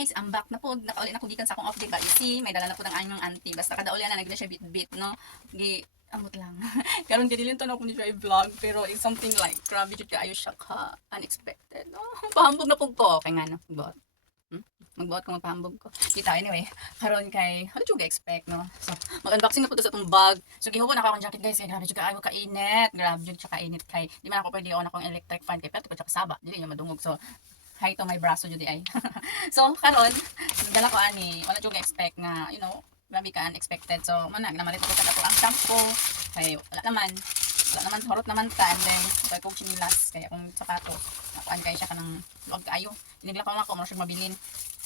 guys, I'm back na po. Nakauli na ko gikan sa akong update ba. You see, may dala na po ng anyong auntie. Basta kada uli na nagna siya bit-bit, no? Gi amot lang. Karon gidilin to na ko ni siya i-vlog, pero it's something like grabe jud kaayo siya ka unexpected. No? Pahambog na pug ko kay ngano, magbuot. Magbuot ko magpahambog ko. Kita anyway, karon kay ano jud expect, no? So, mag-unboxing na po to sa tong bag. So gihubo na ako akong jacket guys, kay grabe jud kaayo kainit. Grabe jud siya kainit kay di man ako pwede on akong electric fan kay pero ko siya kasaba. Dili niya madungog. So, hi to my braso jud ay. So karon dala ko ani wala jud expect nga you know grabe ka unexpected. So manag na malit ko sa ako ang shampoo kay wala naman horot naman ta and then kay kog chinilas kay akong sapato nakuan kay siya kanang luag kaayo inigla ko lang ako mo siya mabilin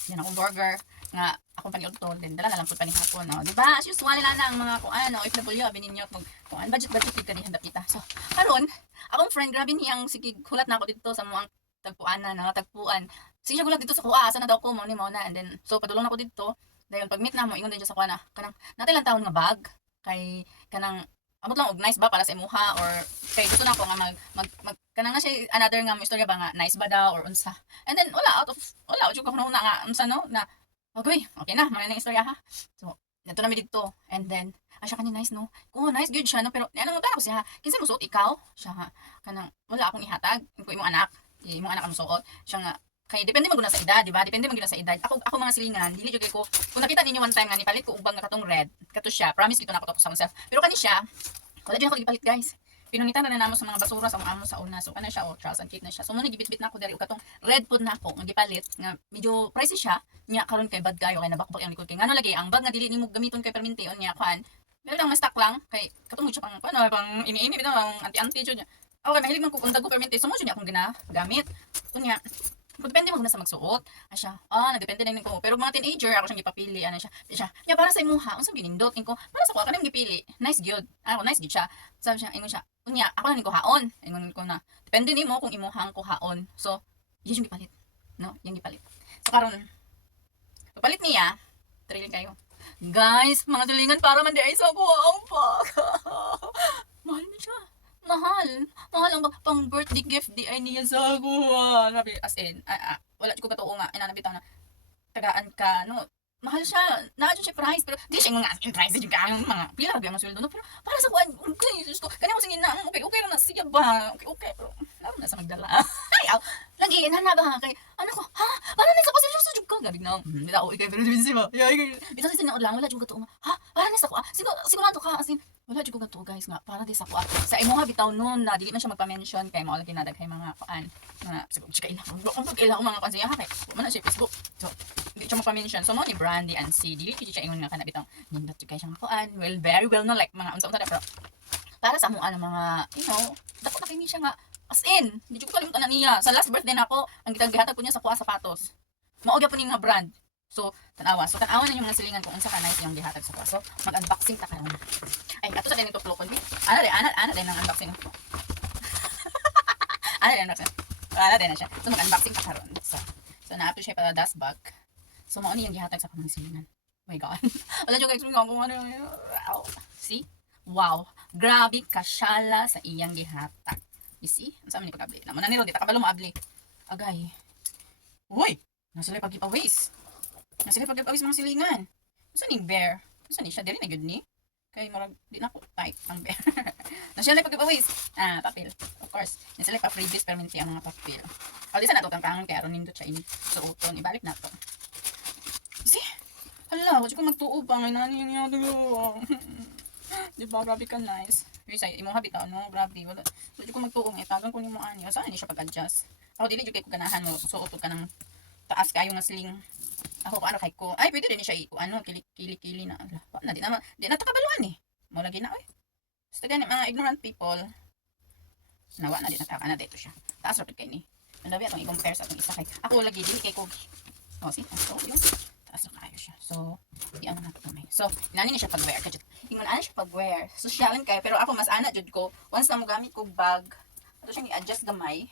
yan akong burger nga akong paniod to then dala na lang pud panihapon no di ba as usual nila na ang mga kuan no OFW abi ninyo kuan budget kay handa pita. So karon akong friend grabe niyang sige hulat na ako dito sa muang tagpuan na tagpuan. Sige siya gulag dito sa kuha, asa na daw ko mo ni mo na and then so padulong ako dito. Dayon pag meet na mo ingon din siya sa kuha na kanang natay lang taon nga bag kay kanang amot lang og nice ba para sa imuha or kay gusto na ako nga mag kanang na siya another nga istorya ba nga nice ba daw or unsa. And then wala jud ko na nga unsa no na okay na man na istorya ha. So nato na mi dito and then siya kani nice no. Oh, nice good siya no pero ano mo tara ko siya. Kinsa mo suot ikaw? Siya kanang wala akong ihatag ko imong anak. Imong anak ang suot siya nga kay depende man gud sa edad di ba depende man gud sa edad ako mga silingan dili jud kay ko kung nakita ninyo one time nga nipalit ko ubang nga katong red kato siya promise dito na ako to sa myself pero kani siya wala jud ako gipalit guys pinungitan na namo sa mga basura sa amo sa una so kana siya Charles and Kate na siya so mo gibit-bit na ako diri katong red pod na ako nga gipalit nga medyo pricey siya nya karon kay bad kayo kay nabakbak ang likod kay ngano lagi ang bag nga dili nimo gamiton kay perminti on nya kan meron lang ma-stock lang kay katong siya pang ano pang ini bitaw ang anti-anti jud nya okay mahilig man ko kung dago perminti so mo jud nya akong ginagamit kunya depende mo na sa magsuot. Asya, nagdepende na ko. Pero mga teenager, ako siyang gipapili. Ano siya, ya para sa imuha, unsa binindot ko. Para sa ko, kanang gipili. Nice gyud. Nice gyud siya. Sabi siya, ingon siya, unya, ako na ko haon. Ingon ko na. Depende nimo kung imuhang ko haon. So, yun yung gipalit. No, yung gipalit. So karon, papalit niya, trailing kayo. Guys, mga tulingan para man di ay sa kuha ang pag. Mahal na siya. Mahal ang pang birthday gift di ay niya sa kuha. Sabi, as in, wala ko katuo nga, inanabitaw na, tagaan ka, no, mahal siya, naadyo siya price, pero di siya nga as in price, yung mga, pila ba yung sweldo, no, pero para sa kuha, okay, just ko, kanya ko singin na, okay lang na siya ba, okay, pero, laro na sa magdala. Ay, lagi, nanaba kay, ano ko, ha, parang nasa pasensya sa jug ko, gabig na, hindi na, okay, pero di ba, bitaw sa sinaod lang, wala jug katuo nga, ha, parang nasa ko, sigurado ka, as in, wala jud ko ganto guys nga para di sa kuan sa imuha bitaw nun na dili man siya magpa-mention kay mao lagi nadaghay mga kuan nga siguro chika ila ang pagkaila ko mga kuan siya kay man na siya Facebook so dili siya magpa-mention so mo ni Brandy and C dili jud siya ingon nga kana bitaw nindot jud kay siya nga kuan well very well no like mga unsa-unsa pero para sa mga mga you know dako na kay siya nga as in di jud ko kalimutan na niya sa last birthday nako ang gihatag ko niya sa kuha sapatos mao gyud po ning nga brand. So, tanawa na yung mga silingan kung unsa ka nice yung gihatag sa kuha. So, mag-unboxing ta karon. Ay, ato sa din ito plokon. Ana din ang unboxing. Ana din na siya. So, mag-unboxing ta karon. So na-ato siya para dust bag. So, mao ni yung gihatag sa mga silingan. Oh my god. Wala jud kay explain kung ano. See? Wow. Grabe kasyala sa iyang gihatag. You see? Unsa man ni pag-abli? Namo na niro di ta kabalo mo-abli. Agay. Uy, nasa pag gipawaste. Nasila pag-awis mga silingan. Saan yung bear? Saan ni siya? Dili na yun ni? Kaya marag, di na ako type ang bear. Nasila pag-awis. Papel. Of course. Nasila pa previous perminti ang mga papel. O, di sana ito tangkangan kaya aron nindot siya ini. So, uton. Ibalik na to. See? Hala, wala ko magtuo pa. Ngay nani yung yun. Di ba? Grabe ka nice. Bisa, imong habitaw, no? Grabe. Wala ko magtuo. Itagan ko ni mo ani. O, saan ni siya pag-adjust? Ako, dili jud kay ko ganahan mo. So, utot ka ng taas kayo nga sling. Ako kung ano kay ko. Ay, pwede din siya kili-kili na. Na, di na takabaluan eh. Mo lagi na, oy. Basta ganyan, mga ignorant people. Nawa na, di na taka na, dito siya. Taas rapid kay ni. Ang labi atong i-compare sa atong isa kay. Ako lagi, dili kay ko. O, see? So, yun. Taas na kayo siya. So, di ano na ito may. So, inani niya siya pag-wear. Ingon ana siya pag-wear. Socialin kayo. Pero ako, mas ana jud ko. Once na mo gamit ko bag, ito siyang i-adjust gamay.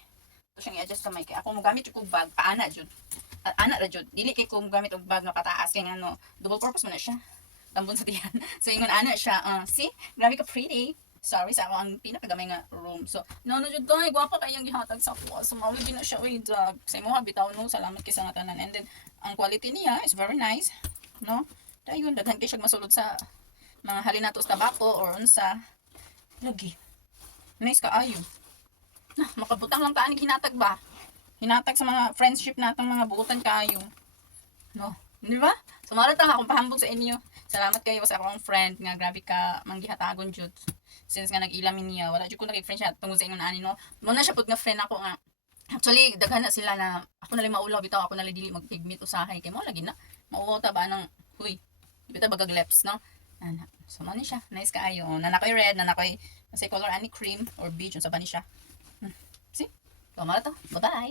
Kaya ako mo gamit ko bag, paana jud. Ana ra jud dili kay kung gamit og bag nga pataas kay ano double purpose man na siya tambon sa tiyan so ingon ana siya see grabe ka pretty sorry sa ako ang pinakagamay nga room. So, no jud to, gwapa kayong gihatag sa ako. So, mao gyud na siya uy, dag. Sa imo ha bitaw no, salamat kay sa nga tanan. And then ang quality niya is very nice, no? Dayon daghan kay siya masulod sa mga halinatos tabako or unsa. Lagi. Nice kaayo. Makabutang lang taan hinatag ba? Hinatag sa mga friendship natong mga buutan kaayo. No, di ba? So marata akong pahambog sa inyo. Salamat kayo sa akong friend nga grabe ka manggihatagon jud. Since nga nag-ilamin niya, wala jud ko naging friend siya tungod sa ingon ani no. Mo na siya pud nga friend ako nga. Actually, daghan na sila na ako na lang maulaw bitaw ako na lang dili magpigmit usahay kay mo lagi na. Mauwaw ta ba nang huy. Bitaw bagag lips no. Ana. So mo ni siya. Nice kaayo. Nanakoy red, nanakoy kasi color ani cream or beige unsa ba ni siya. See? So, marata. Bye-bye.